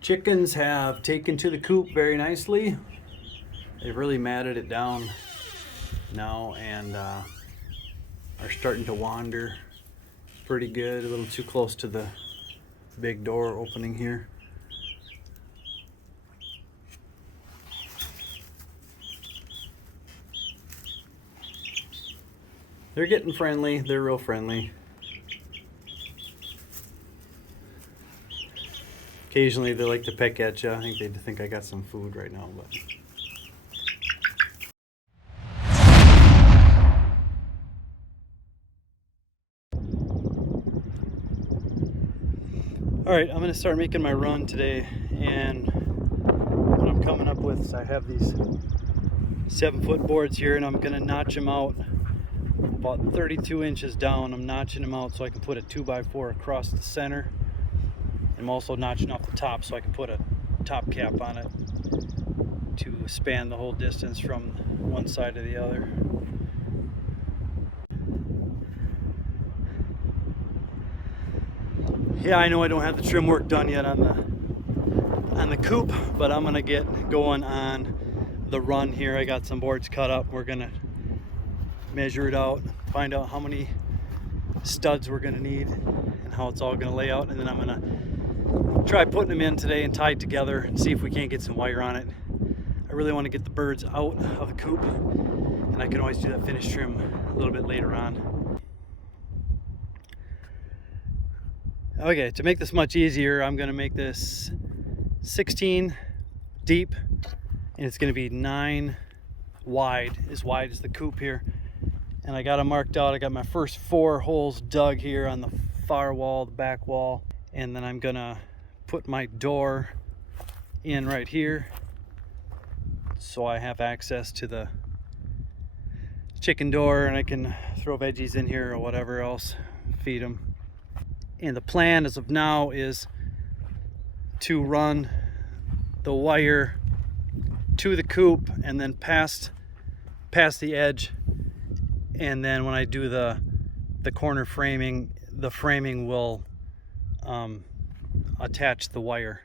Chickens have taken to the coop very nicely. They've really matted it down now and are starting to wander pretty good. A little too close to the big door opening here. They're getting friendly. They're real friendly. Occasionally they like to peck at you. I think they think I got some food right now, but all right, I'm gonna start making my run today, and what I'm coming up with is I have these 7-foot boards here, and I'm gonna notch them out about 32 inches down. I'm notching them out so I can put a 2x4 across the center. I'm also notching off the top so I can put a top cap on it to span the whole distance from one side to the other. Yeah, I know I don't have the trim work done yet on the coop, but I'm gonna get going on the run here. I got some boards cut up. We're gonna measure it out, find out how many studs we're gonna need and how it's all gonna lay out, and then I'm gonna try putting them in today and tie it together and see if we can't get some wire on it. I really want to get the birds out of the coop, and I can always do that finish trim a little bit later on. Okay, to make this much easier, I'm going to make this 16 deep, and it's going to be 9 wide as the coop here. And I got them marked out. I got my first 4 holes dug here on the far wall, the back wall, and then I'm gonna put my door in right here so I have access to the chicken door, and I can throw veggies in here or whatever else, feed them. And the plan as of now is to run the wire to the coop and then past the edge, and then when I do the corner framing, the framing will attach the wire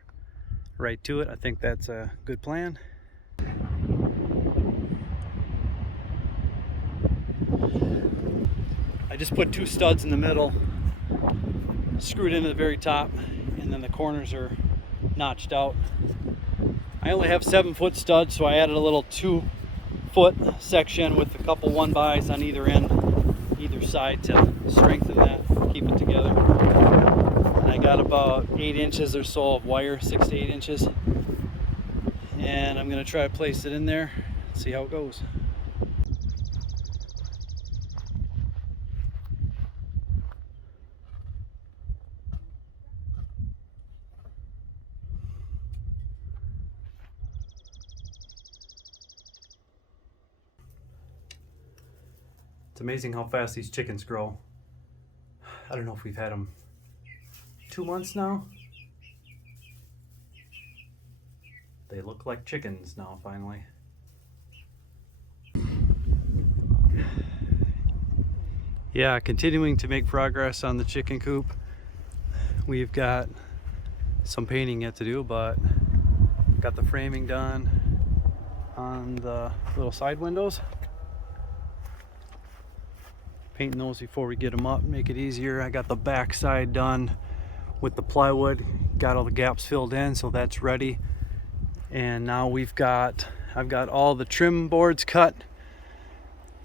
right to it. I think that's a good plan. I just put 2 studs in the middle, screwed into the very top, and then the corners are notched out. I only have 7-foot studs, so I added a little 2-foot section with a couple 1-bys on either end, either side, to strengthen that, keep it together. And I got about 8 inches or so of wire, 6 to 8 inches, and I'm gonna try to place it in there, see how it goes. It's amazing how fast these chickens grow. I don't know if we've had them 2 months now. They look like chickens now, finally. Yeah, continuing to make progress on the chicken coop. We've got some painting yet to do, but got the framing done on the little side windows. Painting those before we get them up, make it easier. I got the back side done with the plywood, got all the gaps filled in, so that's ready. And now I've got all the trim boards cut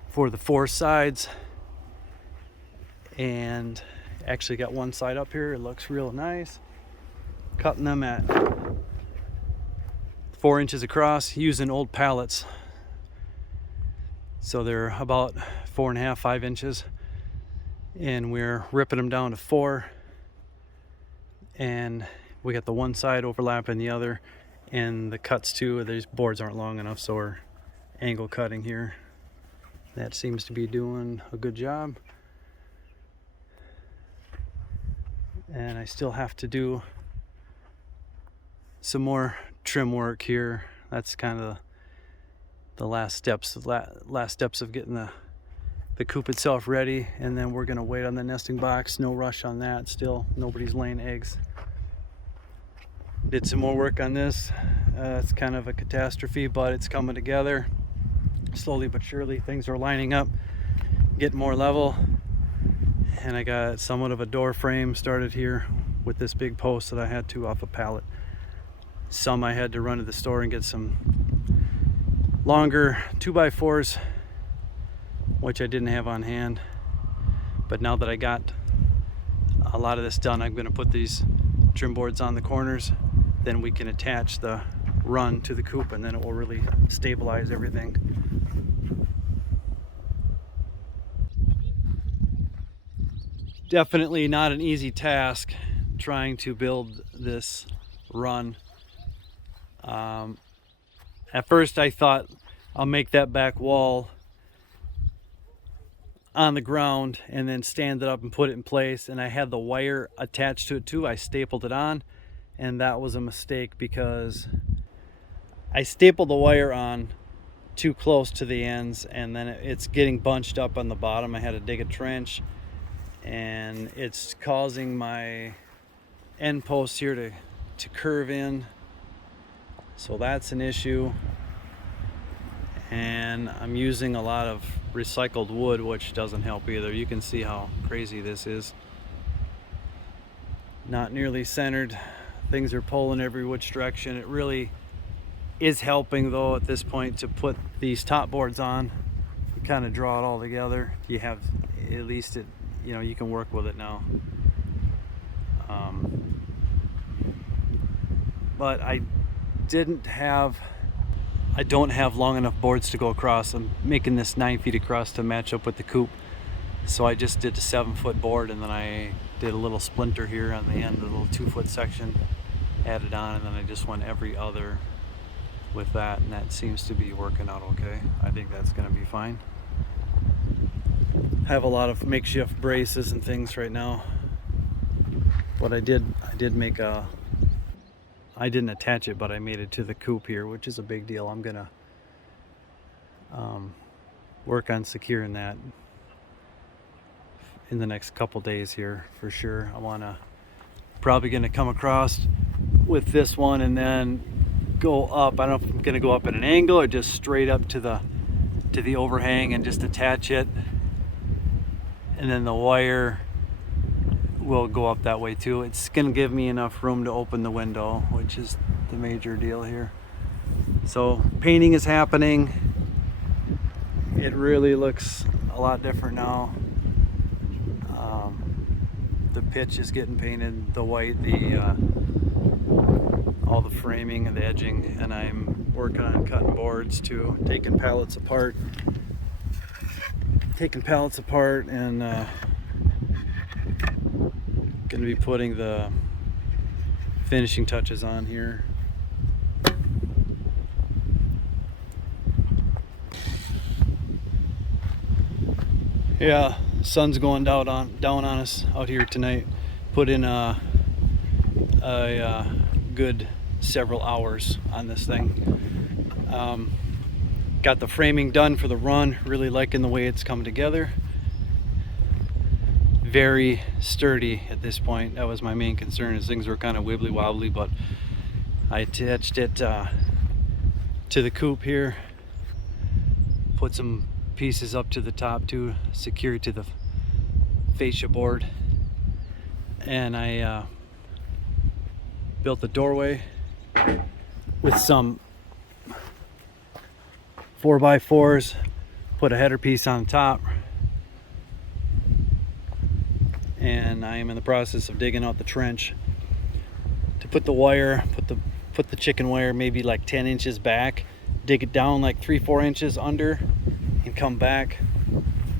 for the 4 sides, and actually got one side up here. It looks real nice. Cutting them at 4 inches across using old pallets, so they're about 4.5, 5 inches, and we're ripping them down to 4, and we got the one side overlapping the other, and the cuts too. These boards aren't long enough, so we're angle cutting here. That seems to be doing a good job. And I still have to do some more trim work here. That's kind of the last steps of getting the coop itself ready, and then we're gonna wait on the nesting box. No rush on that still. Nobody's laying eggs. Did some more work on this. It's kind of a catastrophe, but it's coming together slowly but surely. Things are lining up, getting more level, and I got somewhat of a door frame started here with this big post that I had to off a pallet. Some I had to run to the store and get some longer 2x4s, which I didn't have on hand. But now that I got a lot of this done, I'm going to put these trim boards on the corners. Then we can attach the run to the coop, and then it will really stabilize everything. Definitely not an easy task trying to build this run. At first I thought I'll make that back wall on the ground and then stand it up and put it in place, and I had the wire attached to it too. I stapled it on, and that was a mistake because I stapled the wire on too close to the ends, and then it's getting bunched up on the bottom. I had to dig a trench, and it's causing my end posts here to curve in, so that's an issue. And I'm using a lot of recycled wood, which doesn't help either. You can see how crazy this is. Not nearly centered. Things are pulling every which direction. It really is helping though at this point to put these top boards on. You kind of draw it all together. You have at least it, you know, you can work with it now. But I don't have long enough boards to go across. I'm making this 9 feet across to match up with the coop. So I just did a 7-foot board, and then I did a little splinter here on the end, a little 2-foot section added on, and then I just went every other with that, and that seems to be working out okay. I think that's gonna be fine. I have a lot of makeshift braces and things right now. But I did make a, I didn't attach it, but I made it to the coop here, which is a big deal. I'm gonna work on securing that in the next couple days here for sure. Probably gonna come across with this one and then go up. I don't know if I'm gonna go up at an angle or just straight up to the overhang and just attach it, and then the wire will go up that way too. It's gonna give me enough room to open the window, which is the major deal here. So painting is happening. It really looks a lot different now. The pitch is getting painted, the white, all the framing and the edging, and I'm working on cutting boards too, taking pallets apart and going to be putting the finishing touches on here. Yeah, sun's going down on us out here tonight. Put in a good several hours on this thing. Got the framing done for the run. Really liking the way it's come together. Very sturdy at this point. That was my main concern, is things were kind of wibbly wobbly, but I attached it to the coop here, put some pieces up to the top to secure it to the fascia board, and I built the doorway with some 4x4s, put a header piece on top, and I am in the process of digging out the trench to put the wire, put the chicken wire maybe like 10 inches back, dig it down like 3-4 inches under, and come back.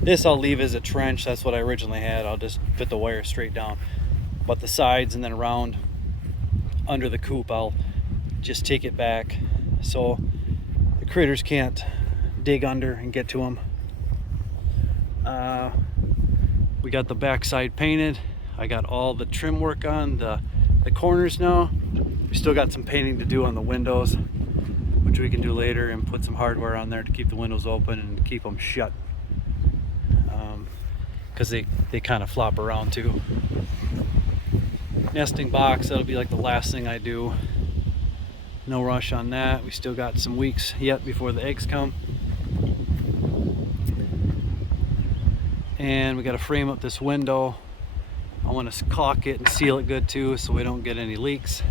This I'll leave as a trench. That's what I originally had. I'll just put the wire straight down, but the sides and then around under the coop I'll just take it back so the critters can't dig under and get to them. We got the backside painted. I got all the trim work on the corners now. We still got some painting to do on the windows, which we can do later, and put some hardware on there to keep the windows open and keep them shut, because they kind of flop around too. nesting box, that'll be like the last thing I do. No rush on that. We still got some weeks yet before the eggs come. And we got to frame up this window. I want to caulk it and seal it good too, so we don't get any leaks.